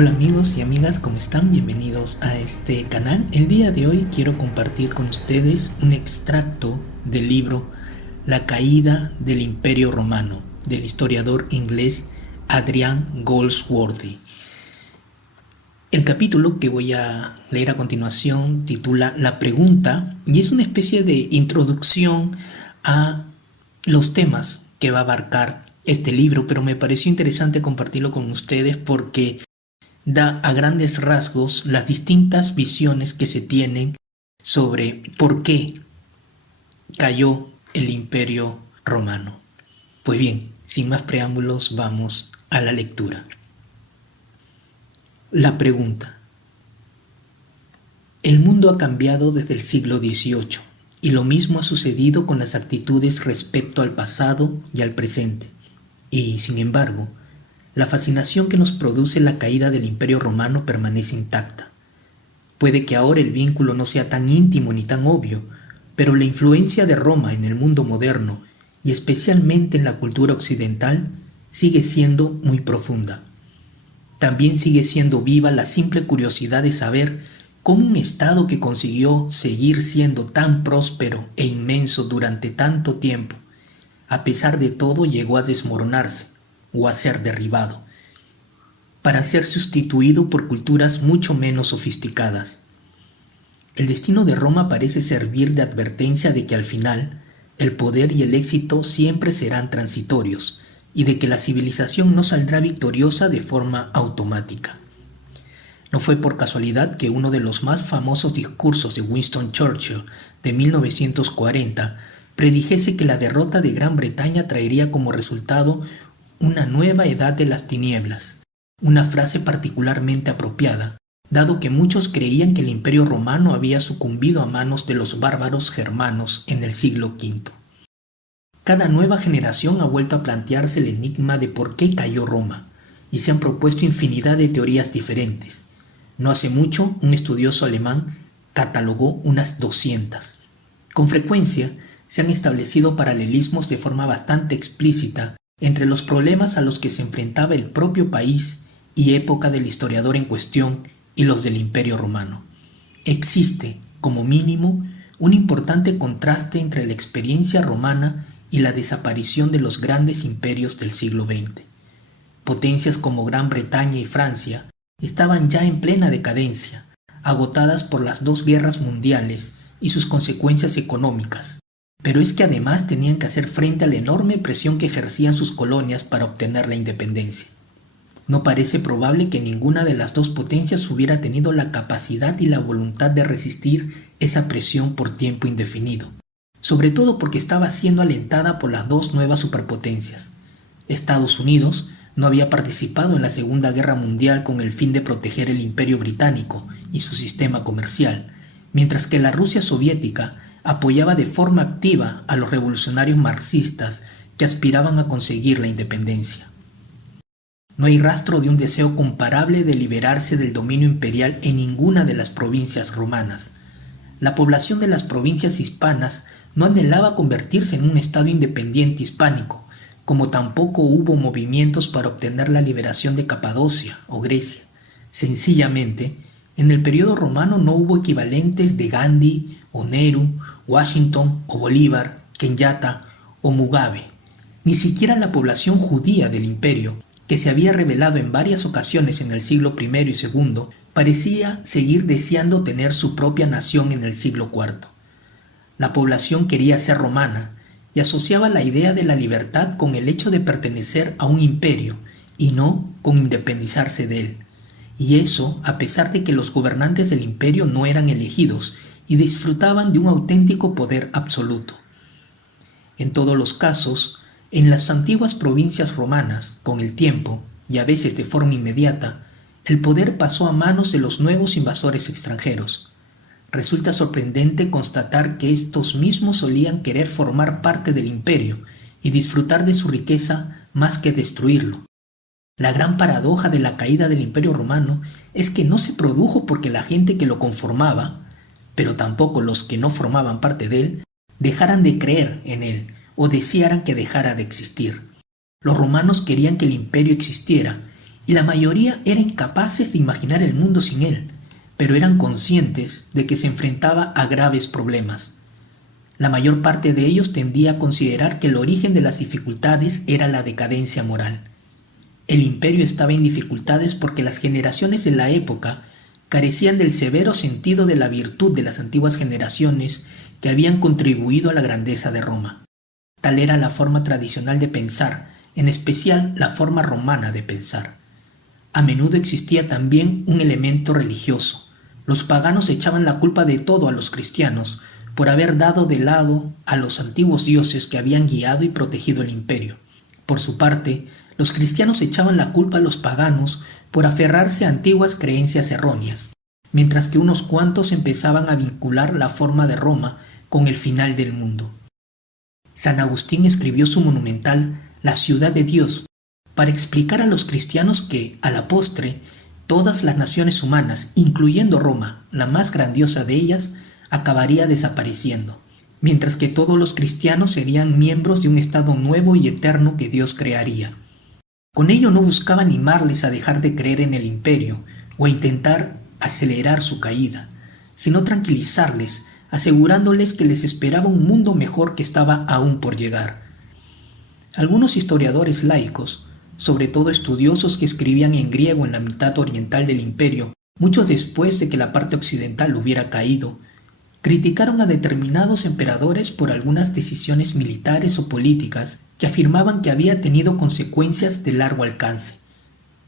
Hola amigos y amigas, ¿cómo están? Bienvenidos a este canal. El día de hoy quiero compartir con ustedes un extracto del libro La caída del Imperio Romano, del historiador inglés Adrian Goldsworthy. El capítulo que voy a leer a continuación titula La pregunta y es una especie de introducción a los temas que va a abarcar este libro, pero me pareció interesante compartirlo con ustedes porque da a grandes rasgos las distintas visiones que se tienen sobre por qué cayó el Imperio Romano. Pues bien, sin más preámbulos, vamos a la lectura. La pregunta. El mundo ha cambiado desde el siglo XVIII y lo mismo ha sucedido con las actitudes respecto al pasado y al presente. Y, sin embargo, la fascinación que nos produce la caída del Imperio Romano permanece intacta. Puede que ahora el vínculo no sea tan íntimo ni tan obvio, pero la influencia de Roma en el mundo moderno y especialmente en la cultura occidental sigue siendo muy profunda. También sigue siendo viva la simple curiosidad de saber cómo un Estado que consiguió seguir siendo tan próspero e inmenso durante tanto tiempo, a pesar de todo llegó a desmoronarse o a ser derribado, para ser sustituido por culturas mucho menos sofisticadas. El destino de Roma parece servir de advertencia de que al final el poder y el éxito siempre serán transitorios y de que la civilización no saldrá victoriosa de forma automática. No fue por casualidad que uno de los más famosos discursos de Winston Churchill de 1940 predijese que la derrota de Gran Bretaña traería como resultado una nueva edad de las tinieblas, una frase particularmente apropiada, dado que muchos creían que el Imperio Romano había sucumbido a manos de los bárbaros germanos en el siglo V. Cada nueva generación ha vuelto a plantearse el enigma de por qué cayó Roma, y se han propuesto infinidad de teorías diferentes. No hace mucho, un estudioso alemán catalogó unas 200. Con frecuencia, se han establecido paralelismos de forma bastante explícita entre los problemas a los que se enfrentaba el propio país y época del historiador en cuestión y los del Imperio Romano. Existe, como mínimo, un importante contraste entre la experiencia romana y la desaparición de los grandes imperios del siglo XX. Potencias como Gran Bretaña y Francia estaban ya en plena decadencia, agotadas por las dos guerras mundiales y sus consecuencias económicas, pero es que además tenían que hacer frente a la enorme presión que ejercían sus colonias para obtener la independencia. No parece probable que ninguna de las dos potencias hubiera tenido la capacidad y la voluntad de resistir esa presión por tiempo indefinido, sobre todo porque estaba siendo alentada por las dos nuevas superpotencias. Estados Unidos no había participado en la Segunda Guerra Mundial con el fin de proteger el Imperio Británico y su sistema comercial, mientras que la Rusia soviética apoyaba de forma activa a los revolucionarios marxistas que aspiraban a conseguir la independencia. No hay rastro de un deseo comparable de liberarse del dominio imperial en ninguna de las provincias romanas. La población de las provincias hispanas no anhelaba convertirse en un estado independiente hispánico, como tampoco hubo movimientos para obtener la liberación de Capadocia o Grecia. Sencillamente, en el periodo romano no hubo equivalentes de Gandhi o Nehru, Washington o Bolívar, Kenyatta o Mugabe. Ni siquiera la población judía del imperio, que se había rebelado en varias ocasiones en el siglo I y II, parecía seguir deseando tener su propia nación en el siglo IV. La población quería ser romana y asociaba la idea de la libertad con el hecho de pertenecer a un imperio y no con independizarse de él. Y eso a pesar de que los gobernantes del imperio no eran elegidos y disfrutaban de un auténtico poder absoluto. En todos los casos, en las antiguas provincias romanas, con el tiempo, y a veces de forma inmediata, el poder pasó a manos de los nuevos invasores extranjeros. Resulta sorprendente constatar que estos mismos solían querer formar parte del imperio y disfrutar de su riqueza más que destruirlo. La gran paradoja de la caída del Imperio Romano es que no se produjo porque la gente que lo conformaba, pero tampoco los que no formaban parte de él, dejaran de creer en él o desearan que dejara de existir. Los romanos querían que el imperio existiera y la mayoría eran incapaces de imaginar el mundo sin él, pero eran conscientes de que se enfrentaba a graves problemas. La mayor parte de ellos tendía a considerar que el origen de las dificultades era la decadencia moral. El imperio estaba en dificultades porque las generaciones de la época carecían del severo sentido de la virtud de las antiguas generaciones que habían contribuido a la grandeza de Roma. Tal era la forma tradicional de pensar, en especial la forma romana de pensar. A menudo existía también un elemento religioso. Los paganos echaban la culpa de todo a los cristianos por haber dado de lado a los antiguos dioses que habían guiado y protegido el imperio. Por su parte, los cristianos echaban la culpa a los paganos por aferrarse a antiguas creencias erróneas, mientras que unos cuantos empezaban a vincular la forma de Roma con el final del mundo. San Agustín escribió su monumental La ciudad de Dios para explicar a los cristianos que, a la postre, todas las naciones humanas, incluyendo Roma, la más grandiosa de ellas, acabaría desapareciendo, mientras que todos los cristianos serían miembros de un estado nuevo y eterno que Dios crearía. Con ello no buscaba animarles a dejar de creer en el imperio o a intentar acelerar su caída, sino tranquilizarles, asegurándoles que les esperaba un mundo mejor que estaba aún por llegar. Algunos historiadores laicos, sobre todo estudiosos que escribían en griego en la mitad oriental del imperio, mucho después de que la parte occidental hubiera caído, criticaron a determinados emperadores por algunas decisiones militares o políticas que afirmaban que había tenido consecuencias de largo alcance.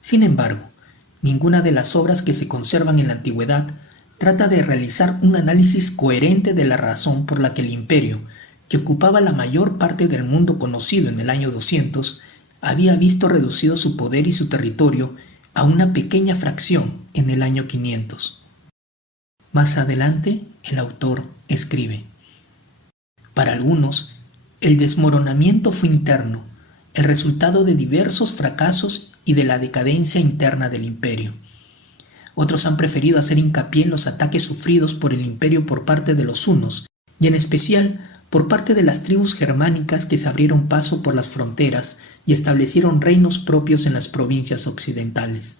Sin embargo, ninguna de las obras que se conservan en la antigüedad trata de realizar un análisis coherente de la razón por la que el imperio, que ocupaba la mayor parte del mundo conocido en el año 200, había visto reducido su poder y su territorio a una pequeña fracción en el año 500. Más adelante, el autor escribe: para algunos, el desmoronamiento fue interno, el resultado de diversos fracasos y de la decadencia interna del imperio. Otros han preferido hacer hincapié en los ataques sufridos por el imperio por parte de los hunos, y en especial por parte de las tribus germánicas que se abrieron paso por las fronteras y establecieron reinos propios en las provincias occidentales.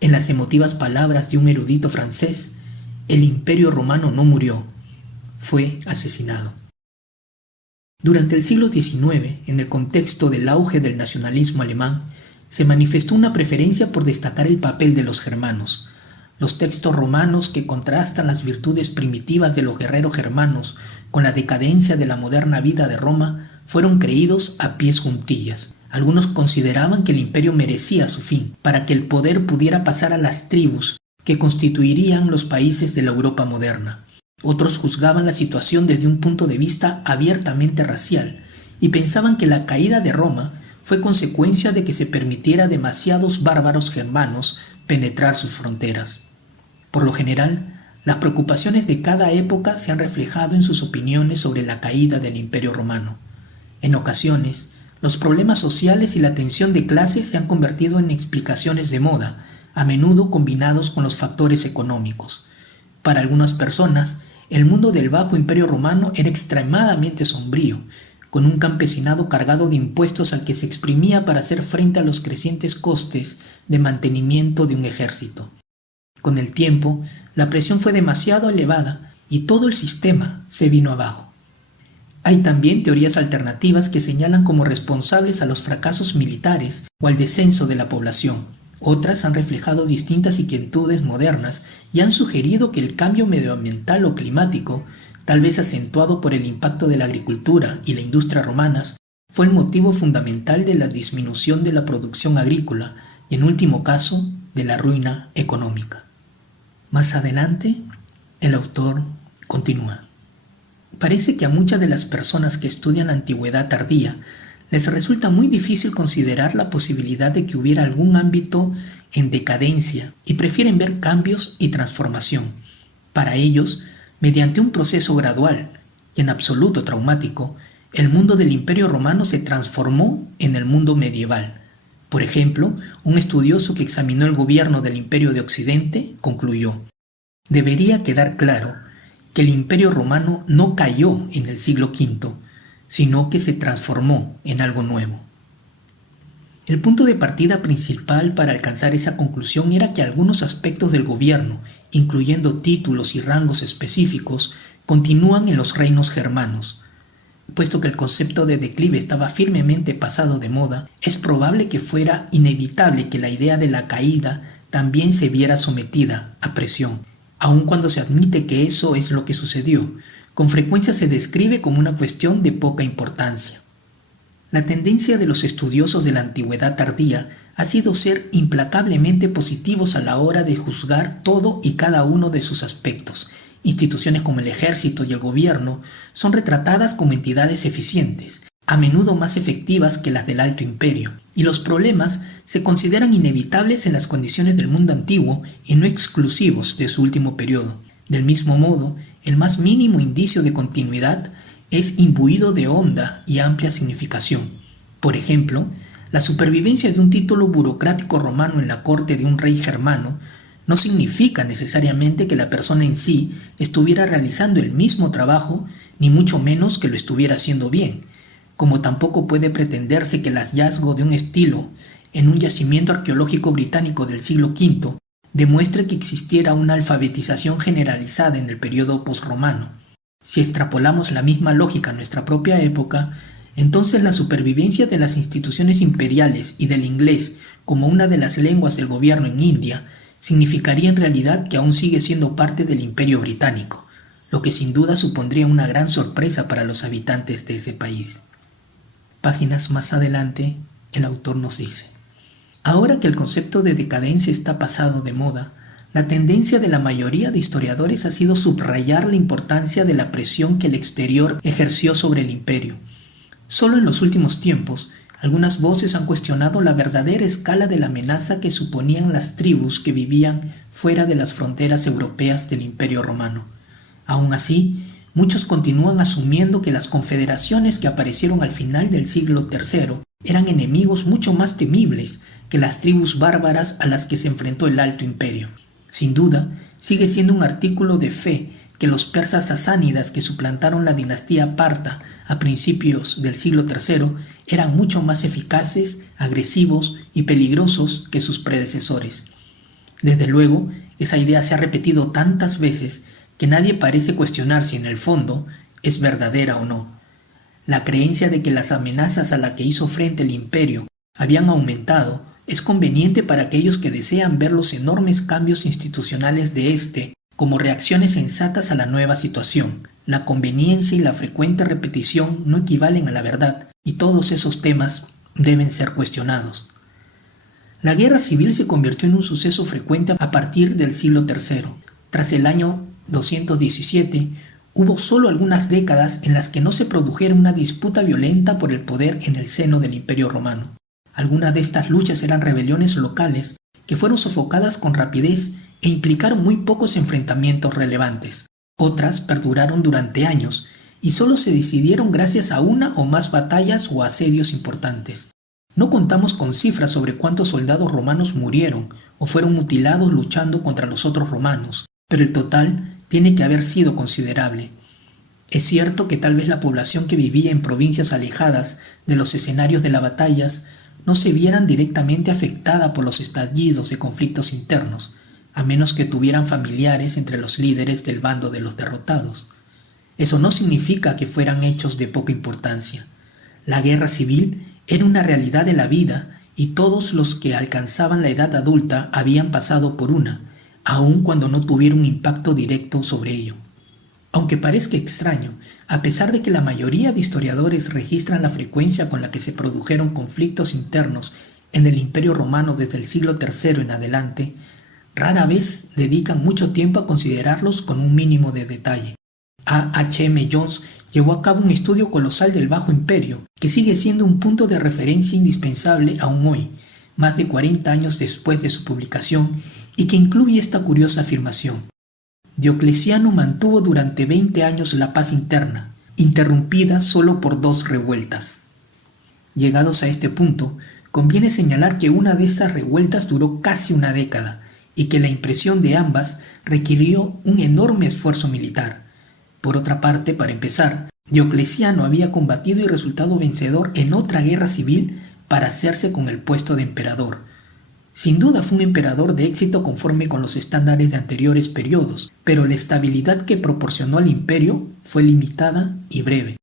En las emotivas palabras de un erudito francés, el imperio romano no murió, fue asesinado. Durante el siglo XIX, en el contexto del auge del nacionalismo alemán, se manifestó una preferencia por destacar el papel de los germanos. Los textos romanos que contrastan las virtudes primitivas de los guerreros germanos con la decadencia de la moderna vida de Roma fueron creídos a pies juntillas. Algunos consideraban que el imperio merecía su fin, para que el poder pudiera pasar a las tribus que constituirían los países de la Europa moderna. Otros juzgaban la situación desde un punto de vista abiertamente racial y pensaban que la caída de Roma fue consecuencia de que se permitiera a demasiados bárbaros germanos penetrar sus fronteras. Por lo general, las preocupaciones de cada época se han reflejado en sus opiniones sobre la caída del Imperio Romano. En ocasiones, los problemas sociales y la tensión de clases se han convertido en explicaciones de moda, a menudo combinados con los factores económicos. Para algunas personas, el mundo del Bajo Imperio Romano era extremadamente sombrío, con un campesinado cargado de impuestos al que se exprimía para hacer frente a los crecientes costes de mantenimiento de un ejército. Con el tiempo, la presión fue demasiado elevada y todo el sistema se vino abajo. Hay también teorías alternativas que señalan como responsables a los fracasos militares o al descenso de la población. Otras han reflejado distintas inquietudes modernas y han sugerido que el cambio medioambiental o climático, tal vez acentuado por el impacto de la agricultura y la industria romanas, fue el motivo fundamental de la disminución de la producción agrícola y, en último caso, de la ruina económica. Más adelante, el autor continúa. Parece que a muchas de las personas que estudian la antigüedad tardía les resulta muy difícil considerar la posibilidad de que hubiera algún ámbito en decadencia y prefieren ver cambios y transformación. Para ellos, mediante un proceso gradual y en absoluto traumático, el mundo del Imperio Romano se transformó en el mundo medieval. Por ejemplo, un estudioso que examinó el gobierno del Imperio de Occidente concluyó: debería quedar claro que el Imperio Romano no cayó en el siglo V, sino que se transformó en algo nuevo. El punto de partida principal para alcanzar esa conclusión era que algunos aspectos del gobierno, incluyendo títulos y rangos específicos, continúan en los reinos germanos. Puesto que el concepto de declive estaba firmemente pasado de moda, es probable que fuera inevitable que la idea de la caída también se viera sometida a presión. Aun cuando se admite que eso es lo que sucedió, con frecuencia se describe como una cuestión de poca importancia. La tendencia de los estudiosos de la antigüedad tardía ha sido ser implacablemente positivos a la hora de juzgar todo y cada uno de sus aspectos. Instituciones como el ejército y el gobierno son retratadas como entidades eficientes, a menudo más efectivas que las del Alto Imperio, y los problemas se consideran inevitables en las condiciones del mundo antiguo y no exclusivos de su último periodo. Del mismo modo, el más mínimo indicio de continuidad es imbuido de honda y amplia significación. Por ejemplo, la supervivencia de un título burocrático romano en la corte de un rey germano no significa necesariamente que la persona en sí estuviera realizando el mismo trabajo, ni mucho menos que lo estuviera haciendo bien, como tampoco puede pretenderse que el hallazgo de un estilo en un yacimiento arqueológico británico del siglo V demuestre que existiera una alfabetización generalizada en el periodo posromano. Si extrapolamos la misma lógica a nuestra propia época, entonces la supervivencia de las instituciones imperiales y del inglés como una de las lenguas del gobierno en India significaría en realidad que aún sigue siendo parte del Imperio Británico, lo que sin duda supondría una gran sorpresa para los habitantes de ese país. Páginas más adelante, el autor nos dice: ahora que el concepto de decadencia está pasado de moda, la tendencia de la mayoría de historiadores ha sido subrayar la importancia de la presión que el exterior ejerció sobre el imperio. Solo en los últimos tiempos, algunas voces han cuestionado la verdadera escala de la amenaza que suponían las tribus que vivían fuera de las fronteras europeas del Imperio Romano. Aún así, muchos continúan asumiendo que las confederaciones que aparecieron al final del siglo III eran enemigos mucho más temibles que las tribus bárbaras a las que se enfrentó el Alto Imperio. Sin duda, sigue siendo un artículo de fe que los persas sasánidas que suplantaron la dinastía parta a principios del siglo III eran mucho más eficaces, agresivos y peligrosos que sus predecesores. Desde luego, esa idea se ha repetido tantas veces que nadie parece cuestionar si en el fondo es verdadera o no. La creencia de que las amenazas a las que hizo frente el imperio habían aumentado es conveniente para aquellos que desean ver los enormes cambios institucionales de este como reacciones sensatas a la nueva situación. La conveniencia y la frecuente repetición no equivalen a la verdad, y todos esos temas deben ser cuestionados. La guerra civil se convirtió en un suceso frecuente a partir del siglo III. Tras el año 217, hubo solo algunas décadas en las que no se produjera una disputa violenta por el poder en el seno del Imperio Romano. Algunas de estas luchas eran rebeliones locales que fueron sofocadas con rapidez e implicaron muy pocos enfrentamientos relevantes. Otras perduraron durante años y solo se decidieron gracias a una o más batallas o asedios importantes. No contamos con cifras sobre cuántos soldados romanos murieron o fueron mutilados luchando contra los otros romanos, pero el total tiene que haber sido considerable. Es cierto que tal vez la población que vivía en provincias alejadas de los escenarios de las batallas no se vieran directamente afectada por los estallidos de conflictos internos, a menos que tuvieran familiares entre los líderes del bando de los derrotados. Eso no significa que fueran hechos de poca importancia. La guerra civil era una realidad de la vida y todos los que alcanzaban la edad adulta habían pasado por una, aun cuando no tuviera un impacto directo sobre ello. Aunque parezca extraño, a pesar de que la mayoría de historiadores registran la frecuencia con la que se produjeron conflictos internos en el Imperio Romano desde el siglo III en adelante, rara vez dedican mucho tiempo a considerarlos con un mínimo de detalle. A. H. M. Jones llevó a cabo un estudio colosal del Bajo Imperio, que sigue siendo un punto de referencia indispensable aún hoy, más de 40 años después de su publicación, y que incluye esta curiosa afirmación. Diocleciano mantuvo durante 20 años la paz interna, interrumpida solo por 2 revueltas. Llegados a este punto, conviene señalar que una de esas revueltas duró casi una década y que la impresión de ambas requirió un enorme esfuerzo militar. Por otra parte, para empezar, Diocleciano había combatido y resultado vencedor en otra guerra civil para hacerse con el puesto de emperador. Sin duda fue un emperador de éxito conforme con los estándares de anteriores periodos, pero la estabilidad que proporcionó al imperio fue limitada y breve.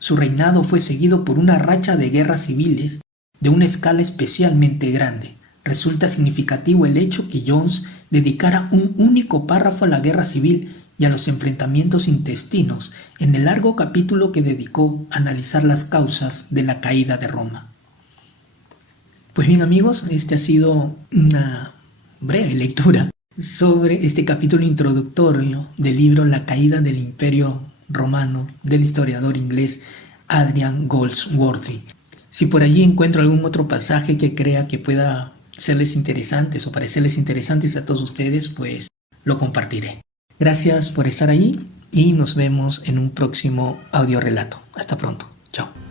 Su reinado fue seguido por una racha de guerras civiles de una escala especialmente grande. Resulta significativo el hecho que Jones dedicara un único párrafo a la guerra civil y a los enfrentamientos intestinos en el largo capítulo que dedicó a analizar las causas de la caída de Roma. Pues bien amigos, este ha sido una breve lectura sobre este capítulo introductorio del libro La caída del Imperio Romano del historiador inglés Adrian Goldsworthy. Si por allí encuentro algún otro pasaje que crea que pueda serles interesantes o parecerles interesantes a todos ustedes, pues lo compartiré. Gracias por estar ahí y nos vemos en un próximo audiorelato. Hasta pronto. Chao.